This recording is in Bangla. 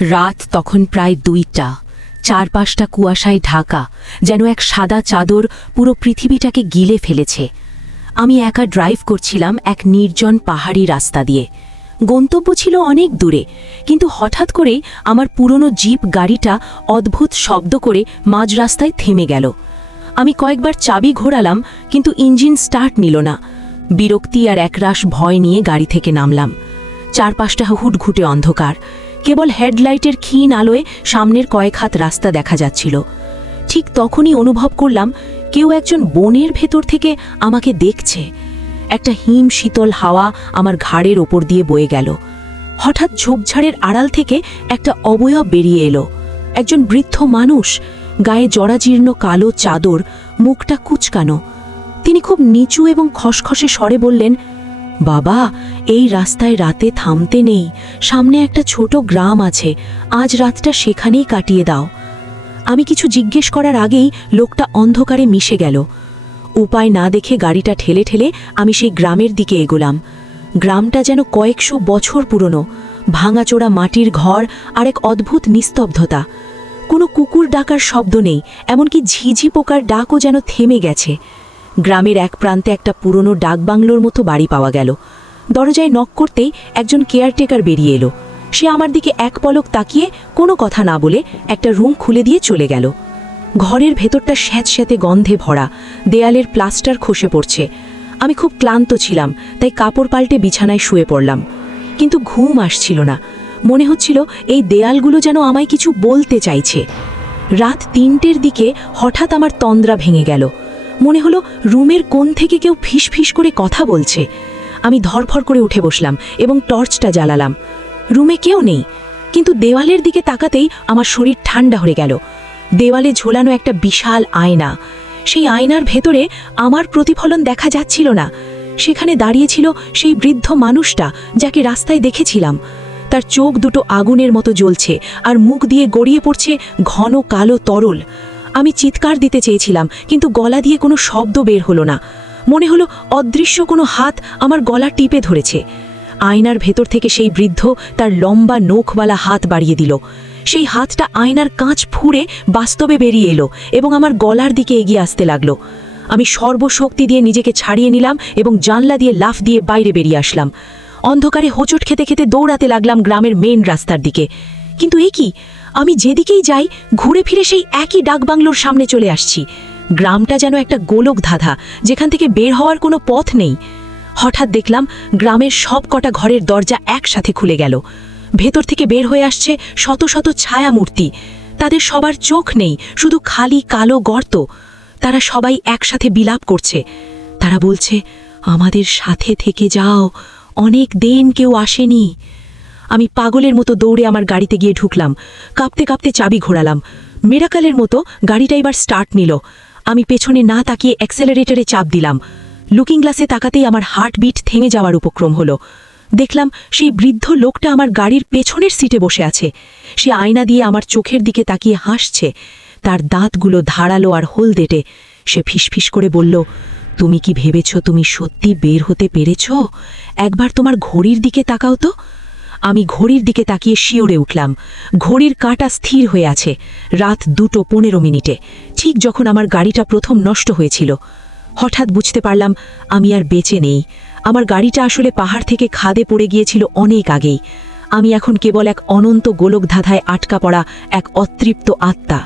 রাত তখন প্রায় ২টা। চারপাশটা কুয়াশায় ঢাকা, যেন এক সাদা চাদর পুরো পৃথিবীটাকে গিলে ফেলেছে। আমি একা ড্রাইভ করছিলাম এক নির্জন পাহাড়ি রাস্তা দিয়ে। গন্তব্য ছিল অনেক দূরে, কিন্তু হঠাৎ করেই আমার পুরনো জিপ গাড়িটা অদ্ভুত শব্দ করে মাঝ রাস্তায় থেমে গেল। আমি কয়েকবার চাবি ঘোরালাম, কিন্তু ইঞ্জিন স্টার্ট নিল না। বিরক্তি আর একরাশ ভয় নিয়ে গাড়ি থেকে নামলাম। চারপাশটা হুটঘুটে অন্ধকার, কেবল হেডলাইটের ক্ষীণ আলোয় সামনের কয়েক হাত রাস্তা দেখা যাচ্ছিল। ঠিক তখনই অনুভব করলাম কেউ একজন বনের ভেতর থেকে আমাকে দেখছে। একটা হিম শীতল হাওয়া আমার ঘাড়ের ওপর দিয়ে বয়ে গেল। হঠাৎ ঝোপঝাড়ের আড়াল থেকে একটা অবয়ব বেরিয়ে এলো। একজন বৃদ্ধ মানুষ, গায়ে জরাজীর্ণ কালো চাদর, মুখটা কুচকানো। তিনি খুব নিচু এবং খসখসে স্বরে বললেন, বাবা, এই রাস্তায় রাতে থামতে নেই। সামনে একটা ছোট গ্রাম আছে, আজ রাতটা সেখানেই কাটিয়ে দাও। আমি কিছু জিজ্ঞেস করার আগেই লোকটা অন্ধকারে মিশে গেল। উপায় না দেখে গাড়িটা ঠেলে ঠেলে আমি সেই গ্রামের দিকে এগোলাম। গ্রামটা যেন কয়েকশো বছর পুরনো, ভাঙাচোরা মাটির ঘর আর এক অদ্ভুত নিস্তব্ধতা। কোনো কুকুর ডাকার শব্দ নেই, এমনকি ঝিঝি পোকার ডাকও যেন থেমে গেছে। গ্রামের এক প্রান্তে একটা পুরনো ডাকবাংলোর মতো বাড়ি পাওয়া গেল। দরজায় নক করতেই একজন কেয়ারটেকার বেরিয়ে এলো। সে আমার দিকে এক পলক তাকিয়ে কোনো কথা না বলে একটা রুম খুলে দিয়ে চলে গেল। ঘরের ভেতরটা স্যাঁতস্যাঁতে গন্ধে ভরা, দেয়ালের প্লাস্টার খসে পড়ছে। আমি খুব ক্লান্ত ছিলাম, তাই কাপড় পাল্টে বিছানায় শুয়ে পড়লাম। কিন্তু ঘুম আসছিল না। মনে হচ্ছিল এই দেয়ালগুলো যেন আমায় কিছু বলতে চাইছে। রাত ৩টের দিকে হঠাৎ আমার তন্দ্রা ভেঙে গেল। মনে হলো রুমের কোণ থেকে কেউ ফিস করে কথা বলছে। আমি ধরফর করে উঠে বসলাম এবং টর্চটা জ্বালালাম। রুমে কেউ নেই, কিন্তু দেওয়ালের দিকে তাকাতেই আমার শরীর ঠান্ডা হয়ে গেল। দেওয়ালে ঝোলানো একটা বিশাল আয়না। সেই আয়নার ভেতরে আমার প্রতিফলন দেখা যাচ্ছিল না। সেখানে দাঁড়িয়েছিল সেই বৃদ্ধ মানুষটা যাকে রাস্তায় দেখেছিলাম। তার চোখ দুটো আগুনের মতো জ্বলছে আর মুখ দিয়ে গড়িয়ে পড়ছে ঘন কালো তরল। আমি চিৎকার দিতে চেয়েছিলাম, কিন্তু গলা দিয়ে কোনো শব্দ বের হলো না। মনে হলো অদৃশ্য কোনো হাত আমার গলা টিপে ধরেছে। আয়নার ভেতর থেকে সেই বৃদ্ধ তার লম্বা নখওয়ালা হাত বাড়িয়ে দিল। সেই হাতটা আয়নার কাঁচ ফুঁড়ে বাস্তবে বেরিয়ে এলো এবং আমার গলার দিকে এগিয়ে আসতে লাগলো। আমি সর্বশক্তি দিয়ে নিজেকে ছাড়িয়ে নিলাম এবং জানলা দিয়ে লাফ দিয়ে বাইরে বেরিয়ে আসলাম। অন্ধকারে হোঁচট খেতে খেতে দৌড়াতে লাগলাম গ্রামের মেন রাস্তার দিকে। কিন্তু এ কি, আমি যেদিকেই যাই ঘুরে ফিরে সেই একই ডাকবাংলোর সামনে চলে আসছি। গ্রামটা যেন একটা গোলক ধাঁধা, যেখান থেকে বের হওয়ার কোনো পথ নেই। হঠাৎ দেখলাম গ্রামের সব কটা ঘরের দরজা একসাথে খুলে গেল। ভেতর থেকে বের হয়ে আসছে শত শত ছায়া মূর্তি। তাদের সবার চোখ নেই, শুধু খালি কালো গর্ত। তারা সবাই একসাথে বিলাপ করছে। তারা বলছে, আমাদের সাথে থেকে যাও, অনেক দিন কেউ আসেনি। আমি পাগলের মতো দৌড়ে আমার গাড়িতে গিয়ে ঢুকলাম। কাঁপতে কাঁপতে চাবি ঘোরালাম। মিরাকলের মতো গাড়িটা এবার স্টার্ট নিল। আমি পেছনে না তাকিয়ে অ্যাক্সেলারেটরে চাপ দিলাম। লুকিং গ্লাসে তাকাতেই আমার হার্টবিট থেমে যাওয়ার উপক্রম হলো। দেখলাম সেই বৃদ্ধ লোকটা আমার গাড়ির পেছনের সিটে বসে আছে। সে আয়না দিয়ে আমার চোখের দিকে তাকিয়ে হাসছে। তার দাঁতগুলো ধারালো আর হলদেটে। সে ফিসফিস করে বলল, তুমি কি ভেবেছ তুমি সত্যি বের হতে পেরেছ? একবার তোমার ঘড়ির দিকে তাকাও তো। আমি ঘড়ির দিকে তাকিয়ে শিউরে উঠলাম। ঘড়ির কাঁটা স্থির হয়ে আছে, রাত 2:15। ঠিক যখন আমার গাড়িটা প্রথম নষ্ট হয়েছিল। হঠাৎ বুঝতে পারলাম আমি আর বেঁচে নেই। আমার গাড়িটা আসলে পাহাড় থেকে খাদে পড়ে গিয়েছিল অনেক আগেই। আমি এখন কেবল এক অনন্ত গোলক ধাঁধায় আটকা পড়া এক অতৃপ্ত আত্মা।